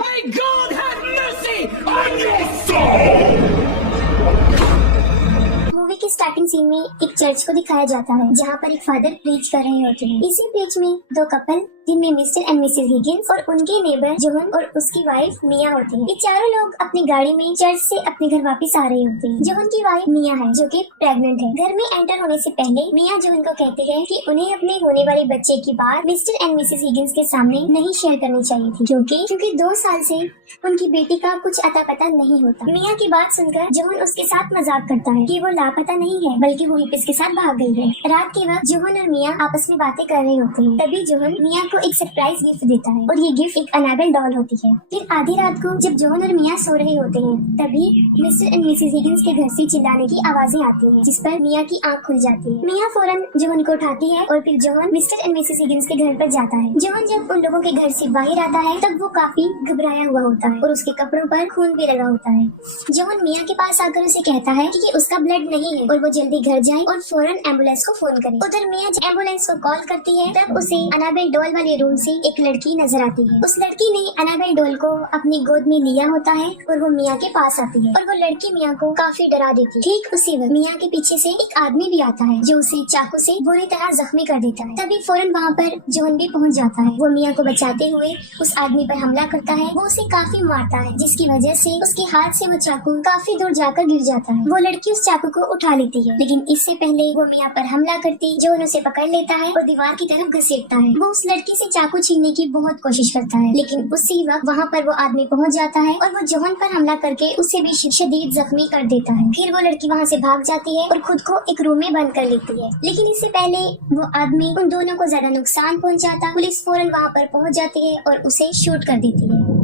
May God have mercy on your soul! Movie के starting scene में एक church को दिखाया जाता है जहाँ पर एक फादर प्रीच कर रहे होते हैं। इसी प्रीच में दो कपल जिनमें मिस्टर एंड मिसेस हिगिंस और उनके नेबर जोहन और उसकी वाइफ मिया होती है। ये चारों लोग अपनी गाड़ी में चर्च से अपने घर वापस आ रहे होते हैं। जोहन की वाइफ मिया है जो कि प्रेग्नेंट है। घर में एंटर होने से पहले मिया जोहन को कहती है कि उन्हें अपने होने वाले बच्चे की बात मिस्टर एंड मिसेस हिगिंस के सामने नहीं शेयर करनी चाहिए थी क्योंकि 2 साल से उनकी बेटी का कुछ अता पता नहीं होता। मिया की बात सुनकर जोहन उसके साथ मजाक करता है कि वो लापता नहीं है बल्कि वो हिप्पिस के साथ भाग गई है। रात के वक्त जोहन और मिया आपस में बातें कर रहे होते हैं। तभी जोहन मिया को एक सरप्राइज गिफ्ट देता है और ये गिफ्ट एक अनाबेल डॉल होती है। फिर आधी रात को जब जोहन और मिया सो रहे होते हैं तभी मिस्टर एंड मिसेस हिगिंस के घर से चिल्लाने की आवाजें आती हैं, जिस पर मिया की आंख खुल जाती है। मिया फौरन जोहन को उठाती है और फिर Johan mister and Mrs Higgins के घर पर जाता है। जोहन जब उन लोगों के घर से बाहर आता है तब वो काफी घबराया हुआ होता है और उसके कपड़ों पर खून भी लगा होता है। जोहन मिया के पास आकर उसे कहता है कि उसका ब्लड नहीं है और वो जल्दी घर जाए और फौरन एम्बुलेंस को फोन करे। उधर मिया एम्बुलेंस को कॉल करती है तब उसे अनाबेल डॉल वाले रूम से एक लड़की नजर आती है। उस लड़की ने अनाबेल डॉल को अपनी गोद में लिया होता है और वो मिया के पास आती है और वो लड़की मिया को काफी डरा देती है। ठीक उसी वक्त मिया के पीछे से एक आदमी भी आता है जो उसे चाकू से बुरी तरह जख्मी कर देता है। तभी फौरन वहाँ पर जोहन भी पहुँच जाता है। वो मिया को बचाते हुए उस आदमी पर हमला करता है। वो उसे काफी मारता है जिसकी वजह से उसके हाथ से वो चाकू काफी दूर जाकर गिर जाता है। वो लड़की उस चाकू को उठा लेती है लेकिन इससे पहले वो मिया पर हमला करती जोहन उसे पकड़ लेता है और दीवार की तरफ घसीटता है। वो उस लड़की से चाकू छीनने की बहुत कोशिश करता है लेकिन उसी वक्त वहाँ पर वो आदमी पहुँच जाता है और वो जोहन पर हमला करके उसे भी शदीद जख्मी कर देता है। फिर वो लड़की वहाँ से भाग जाती है और खुद को एक रूम में बंद कर लेती है लेकिन इससे पहले वो आदमी उन दोनों को ज्यादा नुकसान पहुँचाता। पुलिस फौरन वहाँ पर पहुँच जाती है और उसे शूट कर देती है।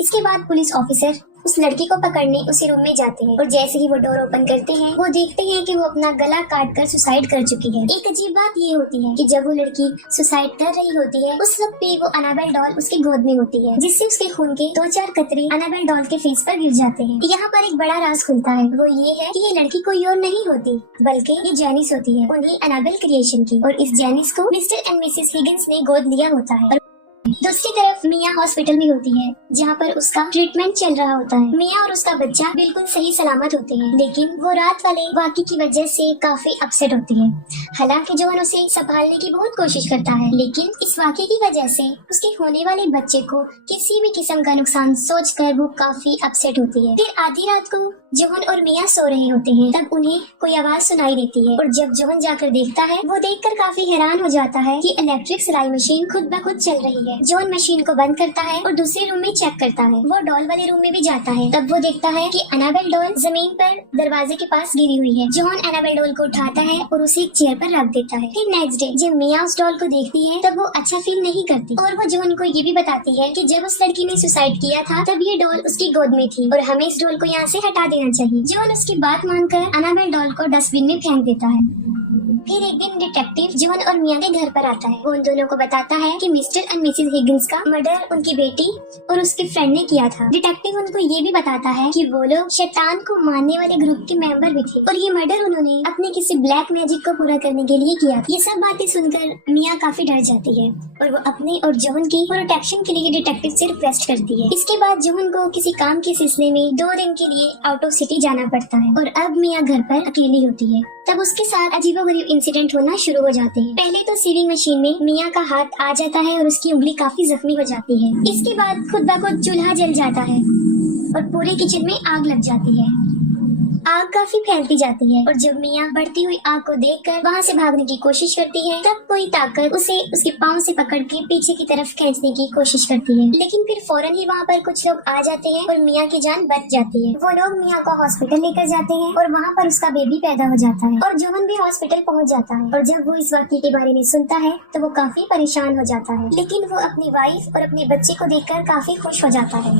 इसके बाद पुलिस ऑफिसर उस लड़की को पकड़ने उसी रूम में जाते हैं और जैसे ही वो डोर ओपन करते हैं वो देखते हैं कि वो अपना गला काट कर सुसाइड कर चुकी है। एक अजीब बात ये होती है कि जब वो लड़की सुसाइड कर रही होती है उस वक्त पे वो अनाबेल डॉल उसके गोद में होती है जिससे उसके खून के 2-4 कतरे अनाबेल डॉल के फेस पर गिर जाते हैं। यहाँ पर एक बड़ा राज खुलता है, वो ये है कि ये लड़की कोई और नहीं होती बल्कि ये जेनिस होती है, उन्हीं अनाबेल क्रिएशन की। और इस जेनिस को मिस्टर एंड मिसेस हिगिंस ने गोद लिया होता है। दूसरी तरफ मिया हॉस्पिटल में होती है जहाँ पर उसका ट्रीटमेंट चल रहा होता है। मिया और उसका बच्चा बिल्कुल सही सलामत होते हैं लेकिन वो रात वाले वाक़े की वजह से काफी अपसेट होती है। हालांकि जोहन उसे संभालने की बहुत कोशिश करता है लेकिन इस वाक़े की वजह से उसके होने वाले बच्चे को किसी भी किस्म का नुकसान सोचकर वो काफी अपसेट होती है। फिर आधी रात को जोहन और मिया सो रहे होते हैं तब उन्हें कोई आवाज सुनाई देती है और जब जोहन जाकर देखता है वो देखकर काफी हैरान हो जाता है कि इलेक्ट्रिक सिलाई मशीन खुद ब खुद चल रही है। जोहन मशीन को बंद करता है और दूसरे रूम में चेक करता है। वो डॉल वाले रूम में भी जाता है तब वो देखता है कि अनाबेल डॉल जमीन पर दरवाजे के पास गिरी हुई है। जोहन अनाबेल डॉल को उठाता है और उसे एक चेयर पर रख देता है। फिर नेक्स्ट डे जब मिया उस डॉल को देखती है तब वो अच्छा फील नहीं करती और वो जोहन को ये भी बताती है कि जब उस लड़की ने सुसाइड किया था तब ये डॉल उसकी गोद में थी और हमें इस डॉल को यहाँ से हटा देना चाहिए। जोहन उसकी बात मानकर अनाबेल डॉल को डस्टबिन में फेंक देता है। फिर एक दिन डिटेक्टिव जोहन और मिया के घर पर आता है। वो उन दोनों को बताता है कि मिस्टर एंड मिसेस हिगिंस का मर्डर उनकी बेटी और उसके फ्रेंड ने किया था। डिटेक्टिव उनको ये भी बताता है कि वो लोग शैतान को मानने वाले ग्रुप के मेंबर भी थे और ये मर्डर उन्होंने अपने किसी ब्लैक मैजिक को पूरा करने के लिए किया। ये सब बातें सुनकर मिया काफी डर जाती है और वो अपने और जोहन की प्रोटेक्शन के लिए डिटेक्टिव से रिक्वेस्ट करती है। इसके बाद जोहन को किसी काम के सिलसिले में 2 दिन के लिए आउट ऑफ सिटी जाना पड़ता है और अब मिया घर पर अकेली होती है। तब उसके साथ अजीबोगरीब इंसिडेंट होना शुरू हो जाते हैं। पहले तो सीविंग मशीन में मिया का हाथ आ जाता है और उसकी उंगली काफी जख्मी हो जाती है। इसके बाद खुद ब खुद चूल्हा जल जाता है और पूरे किचन में आग लग जाती है। आग काफी फैलती जाती है और जब मिया बढ़ती हुई आग को देखकर वहाँ से भागने की कोशिश करती है तब कोई ताकत उसे उसके पाँव से पकड़ के पीछे की तरफ खींचने की कोशिश करती है लेकिन फिर फौरन ही वहाँ पर कुछ लोग आ जाते हैं और मिया की जान बच जाती है। वो लोग मिया को हॉस्पिटल लेकर जाते हैं और वहाँ पर उसका बेबी पैदा हो जाता है और जोहन भी हॉस्पिटल पहुँच जाता है और जब वो इस वाक़े के बारे में सुनता है तो वो काफी परेशान हो जाता है लेकिन वो अपनी वाइफ और अपने बच्चे को देखकर काफी खुश हो जाता है।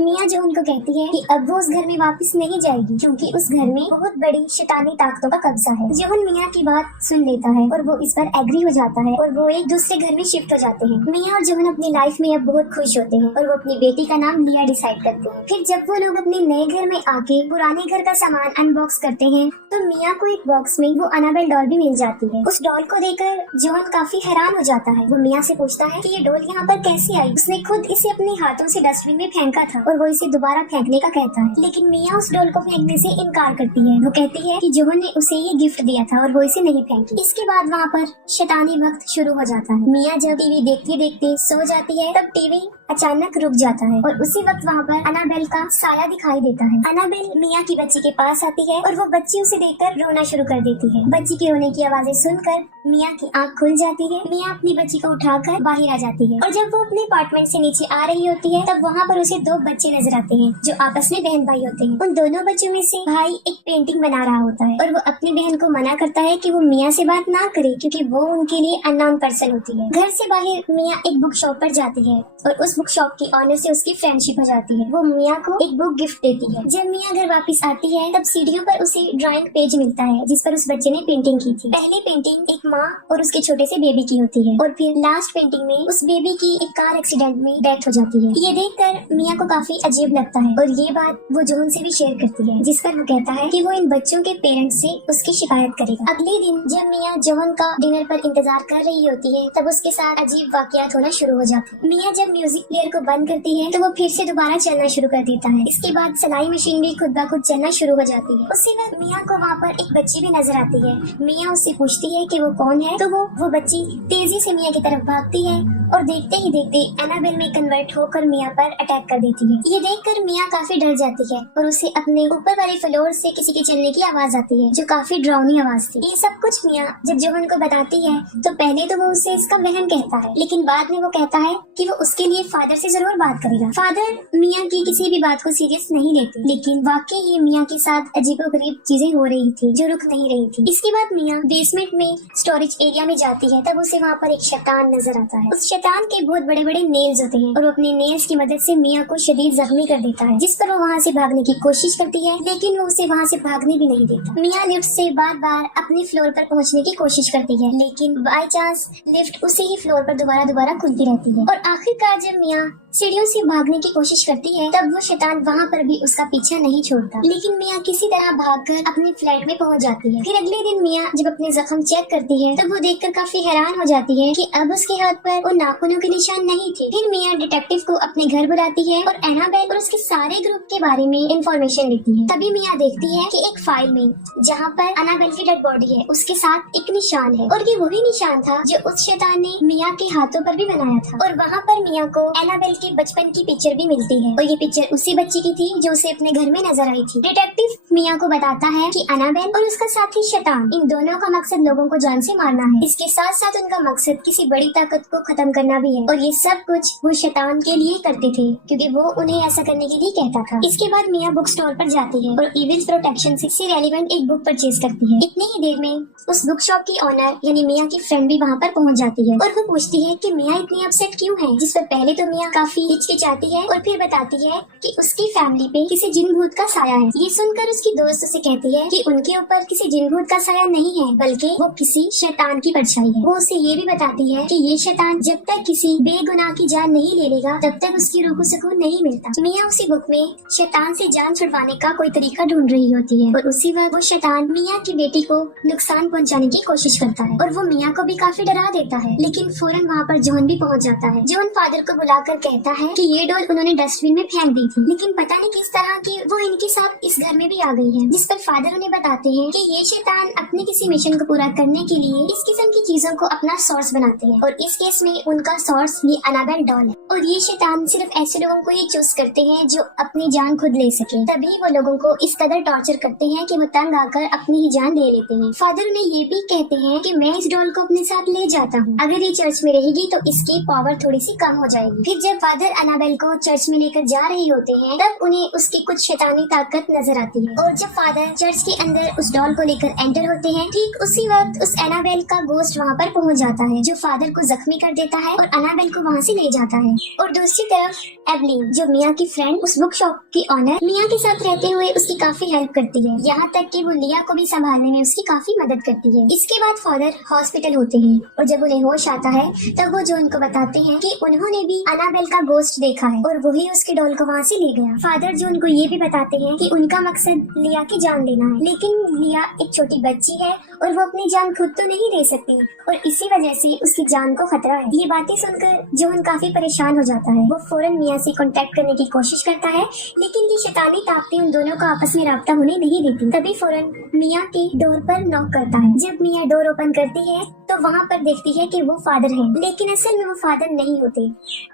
मिया जो उनको कहती है कि अब वो उस घर में वापस नहीं जाएगी क्योंकि उस घर में बहुत बड़ी शैतानी ताकतों का कब्जा है। जोहन मिया की बात सुन लेता है और वो इस पर एग्री हो जाता है और वो एक दूसरे घर में शिफ्ट हो जाते हैं। मिया और जोहन अपनी लाइफ में अब बहुत खुश होते हैं और वो अपनी बेटी का नाम लिया डिसाइड करते हैं। फिर जब वो लोग अपने नए घर में आके पुराने घर का सामान अनबॉक्स करते हैं तो मिया को एक बॉक्स में वो अनाबेल डॉल भी मिल जाती है। उस डॉल को देखकर जोहन काफी हैरान हो जाता है। वो मिया से पूछता है कि ये डॉल यहाँ पर कैसे आई। उसने खुद इसे अपने हाथों से डस्टबिन में फेंका था और वो इसे दोबारा फेंकने का कहता है, लेकिन मिया उस डॉल को फेंकने से इनकार करती है। वो कहती है कि जोहन ने उसे ये गिफ्ट दिया था और वो इसे नहीं फेंकी। इसके बाद वहाँ पर शैतानी वक्त शुरू हो जाता है। मिया जब टीवी देखते देखते सो जाती है तब टीवी अचानक रुक जाता है और उसी वक्त वहाँ पर अनाबेल का साया दिखाई देता है। अनाबेल मिया की बच्ची के पास आती है और वो बच्ची उसे देखकर रोना शुरू कर देती है। बच्ची के रोने की आवाजें सुनकर मिया की आंख खुल जाती है। मिया अपनी बच्ची को उठाकर बाहर आ जाती है और जब वो अपने अपार्टमेंट से नीचे आ रही होती है तब वहाँ पर उसे दो बच्चे नजर आते हैं जो आपस में बहन भाई होते हैं। उन दोनों बच्चों में से भाई एक पेंटिंग बना रहा होता है और वो अपनी बहन को मना करता है कि वो मिया से बात ना करे क्योंकि वो उनके लिए अननोन पर्सन होती है। घर से बाहर मिया एक बुक शॉप पर जाती है और उस बुक शॉप के ऑनर से उसकी फ्रेंडशिप हो जाती है। वो मिया को एक बुक गिफ्ट देती है। जब मिया घर वापस आती है तब सीढ़ियों पर उसे ड्राइंग पेज मिलता है जिस पर उस बच्चे ने पेंटिंग की थी। पहली पेंटिंग एक माँ और उसके छोटे से बेबी की होती है और फिर लास्ट पेंटिंग में उस बेबी की एक कार एक्सीडेंट में डेथ हो जाती है। ये देखकर मिया को काफी अजीब लगता है और ये बात वो जोहन से भी शेयर करती है जिस पर वो कहता है कि वो इन बच्चों के पेरेंट्स से उसकी शिकायत करेगा। अगले दिन जब मिया जोहन का डिनर पर इंतजार कर रही होती है तब उसके साथ अजीब वाकयात होना शुरू हो जाते हैं। मिया जब म्यूजिक प्लेयर को बंद करती है तो वो फिर से दोबारा चलना शुरू कर देता है। इसके बाद सिलाई मशीन भी खुद ब खुद चलना शुरू हो जाती है। उसी वक्त मिया को वहाँ पर एक बच्ची भी नजर आती है। मिया उससे पूछती है कि वो कौन है तो वो बच्ची तेजी से मिया की तरफ भागती है और देखते ही देखते एनाबेल में कन्वर्ट होकर मिया पर अटैक कर देती है। ये देखकर मिया काफी डर जाती है और उसे अपने ऊपर वाले फ्लोर से किसी के चलने की आवाज आती है जो काफी डरावनी आवाज थी। ये सब कुछ मिया जब जोहन को बताती है तो पहले तो वो उसे इसका वहम कहता है लेकिन बाद में वो कहता है कि वो उसके लिए फादर से जरूर बात करेगा। फादर मिया की किसी भी बात को सीरियस नहीं लेते लेकिन वाकई ही मिया के साथ अजीबोगरीब चीजें हो रही थी जो रुक नहीं रही थी। इसके बाद मिया बेसमेंट में स्टोरेज एरिया में जाती है तब उसे वहाँ पर एक शैतान नजर आता है। उस शैतान के बहुत बड़े बड़े नेल्स होते हैं और वो अपने नेल्स की मदद से मिया को शदीद जख्मी कर देता है जिस पर वो वहाँ से भागने की कोशिश करती है लेकिन वो उसे वहाँ से भागने भी नहीं देता। मिया लिफ्ट से बार बार अपने फ्लोर पर पहुँचने की कोशिश करती है लेकिन बाय चांस लिफ्ट उसी ही फ्लोर पर दोबारा खुलती रहती है और आखिरकार जब मिया सीढ़ियों से भागने की कोशिश करती है तब वो शैतान वहाँ पर भी उसका पीछा नहीं छोड़ता लेकिन मिया किसी तरह भागकर अपने फ्लैट में पहुँच जाती है। फिर अगले दिन मिया जब अपने जख्म चेक करती है तब वो देखकर काफी हैरान हो जाती है कि अब उसके हाथ पर उन नाखूनों के निशान नहीं थे। फिर मिया डिटेक्टिव को अपने घर बुलाती है और एनाबेल और उसके सारे ग्रुप के बारे में इंफॉर्मेशन लेती है। तभी मिया देखती है कि एक फाइल में जहाँ पर एनाबेल की डेड बॉडी है उसके साथ एक निशान है और ये वही निशान था जो उस शैतान ने मिया के हाथों पर भी बनाया था और वहाँ पर मिया को एनाबेल के बचपन की पिक्चर भी मिलती है और ये पिक्चर उसी बच्ची की थी जो उसे अपने घर में नजर आई थी। डिटेक्टिव मिया को बताता है कि एनाबेल और उसका साथी शैतान इन दोनों का मकसद लोगों को जान से मारना है। इसके साथ साथ उनका मकसद किसी बड़ी ताकत को खत्म करना भी है और ये सब कुछ वो शैतान के लिए करते थे क्योंकि वो उन्हें ऐसा करने के लिए कहता था। इसके बाद मिया बुक स्टोर पर जाती है और इविल्स प्रोटेक्शन से रेलेवेंट एक बुक परचेज करती है। इतनी ही देर में उस बुक शॉप की ऑनर यानी मिया की फ्रेंड भी वहाँ पर पहुँच जाती है और वो पूछती है कि मिया इतनी अपसेट क्यों है जिस पर पहले तो मिया काफी हिचकिचाती है और फिर बताती है कि उसकी फैमिली पे किसी जिन भूत का साया है। ये सुनकर उसकी दोस्त उसे कहती है कि उनके ऊपर किसी जिन भूत का साया नहीं है बल्कि वो किसी शैतान की परछाई है। वो उसे ये भी बताती है कि ये शैतान जब तक किसी बेगुनाह की जान नहीं ले लेगा तब तक उसकी रूह को सुकून नहीं मिलता। मिया उसी बुक में शैतान से जान छुड़वाने का कोई तरीका ढूंढ रही होती है और उसी वक्त वो शैतान मिया की बेटी को नुकसान पहुँचाने की कोशिश करता है और वो मिया को भी काफी डरा देता है लेकिन फौरन वहाँ पर जोहन भी पहुँच जाता है। जोहन फादर को बुलाकर कहता है कि ये डॉल उन्होंने डस्टबिन में फेंक दी थी लेकिन पता नहीं किस तरह की वो इनके साथ इस घर में भी आ गई है जिस पर फादर उन्हें बताते हैं कि ये शैतान अपने किसी मिशन को पूरा करने के लिए इस किस्म की चीजों को अपना सोर्स बनाते हैं और इस केस में उनका सोर्स ये एनाबेल डॉल है और ये शैतान सिर्फ ऐसे लोगों को ये चूज करते हैं जो अपनी जान खुद ले सके। तभी वो लोगों को इस कदर टॉर्चर करते हैं कि वो तंग आकर अपनी ही जान ले लेते हैं। फादर उन्हें ये भी कहते हैं कि मैं इस डॉल को अपने साथ ले जाता हूँ, अगर ये चर्च में रहेगी तो इसकी पावर थोड़ी सी कम हो जाएगी। फिर जब फादर एनाबेल को चर्च में लेकर जा रहे होते हैं तब उन्हें उसकी कुछ शैतानी ताकत नजर आती है और जब फादर चर्च के अंदर उस डॉल को लेकर एंटर होते हैं ठीक उसी वक्त उस एनाबेल का गोस्ट वहाँ पर पहुँच जाता है जो फादर को जख्मी कर देता है और अनाबेल को वहाँ से ले जाता है। और दूसरी तरफ एवलिन, जो मिया की फ्रेंड, उस बुक शॉप की ऑनर, मिया के साथ रहते हुए उसकी काफी हेल्प करती है, यहाँ तक कि वो लिया को भी संभालने में उसकी काफी मदद करती है। इसके बाद फादर हॉस्पिटल होते हैं और जब उन्हें होश आता है तब वो जॉन को बताते हैं कि उन्होंने भी अनाबेल का गोस्ट देखा है और वही उसके डॉल को वहाँ से ले गया। फादर जॉन को ये भी बताते हैं कि उनका मकसद लिया की जान लेना है, लेकिन लिया एक छोटी बच्ची है और वो अपनी जान खुद तो नहीं ले सकती और इसी वजह से उसकी जान को खतरा है। ये बातें सुनकर जॉन काफी परेशान हो जाता है। वो फौरन मिया से कांटेक्ट करने की कोशिश करता है, लेकिन ये शैतानी ताकतें उन दोनों का आपस में राब्ता होने नहीं देती। तभी फौरन मिया के डोर पर नॉक करता है। जब मिया डोर ओपन करती है तो वहाँ पर देखती है कि वो फादर है, लेकिन असल में वो फादर नहीं होते,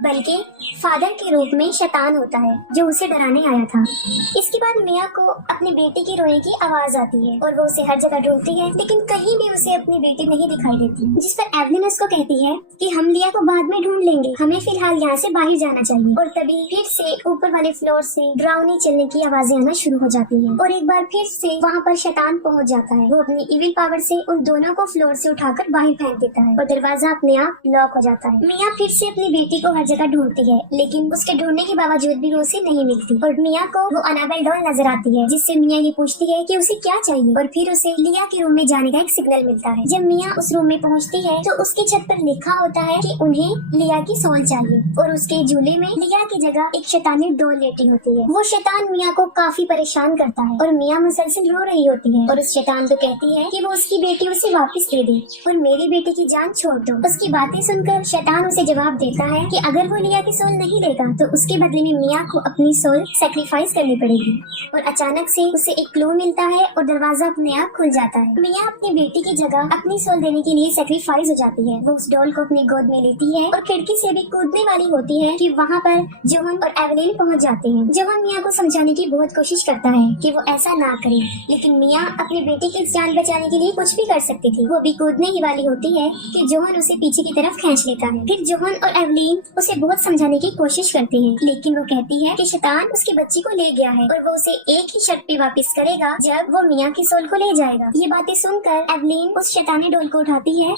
बल्कि फादर के रूप में शैतान होता है जो उसे डराने आया था। इसके बाद मिया को अपनी बेटी की रोने की आवाज आती है और वो उसे हर जगह ढूंढती है, लेकिन कहीं भी उसे अपनी बेटी नहीं दिखाई देती। जिस पर एवलिन उसको कहती है कि हम लिया को बाद में ढूंढ लेंगे, हमें फिलहाल यहाँ से बाहर जाना चाहिए। और तभी फिर से ऊपर वाले फ्लोर से डरावनी चलने की आवाजें आना शुरू हो जाती है और एक बार फिर से वहाँ पर शैतान पहुँच जाता है। वो अपनी इविल पावर से उन दोनों को फ्लोर से उठाकर बाहर फेंक देता है और दरवाजा अपने आप लॉक हो जाता है। मिया फिर से अपनी बेटी को हर जगह ढूंढती है, लेकिन उसके ढूंढने के बावजूद भी वो उसे नहीं मिलती और मिया को वो अनाबेल डॉल नजर आती है, जिससे मिया ये पूछती है कि उसे क्या चाहिए और फिर उसे लिया के रूम में जाने का एक सिग्नल मिलता है। जब मिया उस रूम में पहुंचती है तो उसकी छत पर लिखा होता है कि उन्हें लिया की सोल चाहिए और उसके झूले में लिया की जगह एक शैतानी डॉल लेटी होती है। वो शैतान मिया को काफी परेशान करता है और मिया मुसलसल रो रही होती है और उस शैतान को कहती है कि वो उसकी बेटी उसे वापस दे दे और मेरी बेटी की जान छोड़ दो। उसकी बातें सुनकर शैतान उसे जवाब देता है कि अगर वो लिया की सोल नहीं लेगा तो उसके बदले में मिया को अपनी सोल सेक्रीफाइस करनी पड़ेगी। और अचानक से उसे एक क्लू मिलता है और दरवाजा अपने आप खुल जाता है। मिया अपनी बेटी की जगह अपनी सोल देने के लिए सेक्रीफाइस हो जाती है। वो उस डॉल को अपनी गोद में लेती है और खिड़की से भी कूदने वाली होती है कि वहाँ पर जोहन और एवलिन पहुँच जाते हैं। जोहन मिया को समझाने की बहुत कोशिश करता है कि वो ऐसा ना करे, लेकिन मिया अपनी बेटी की जान बचाने के लिए कुछ भी कर सकती थी। वो भी कूदने ही वाली होती है कि जोहन उसे पीछे की तरफ खींच लेता है। फिर जोहन और एवलिन उसे बहुत समझाने की कोशिश करते हैं, लेकिन वो कहती है कि शैतान उसकी बच्ची को ले गया है और वो उसे एक ही शर्त पे वापस करेगा जब वो मिया की सोल को ले जाएगा। ये बातें सुनकर एवलिन उस शैतानी डोल को उठाती है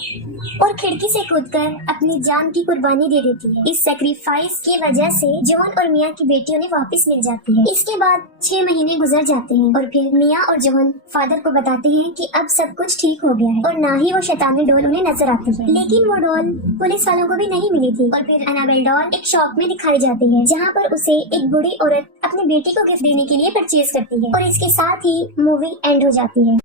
और खिड़की से कूदकर अपनी जान की कुर्बानी दे देती है। इस सैक्रिफाइस की वजह से जोहन और मिया की बेटी उन्हें वापस मिल जाती है। इसके बाद 6 महीने गुजर जाते हैं और फिर मिया और जोहन फादर को बताते हैं कि अब सब कुछ ठीक हो गया है और ना ही वो शैतानी डोल उन्हें नजर आती है। लेकिन वो डॉल पुलिस वालों को भी नहीं मिली थी और फिर अनाबेल डॉल एक शॉप में दिखाई जाती है, जहाँ पर उसे एक बूढ़ी औरत अपनी बेटी को गिफ्ट देने के लिए परचेज करती है और इसके साथ ही मूवी एंड हो जाती है।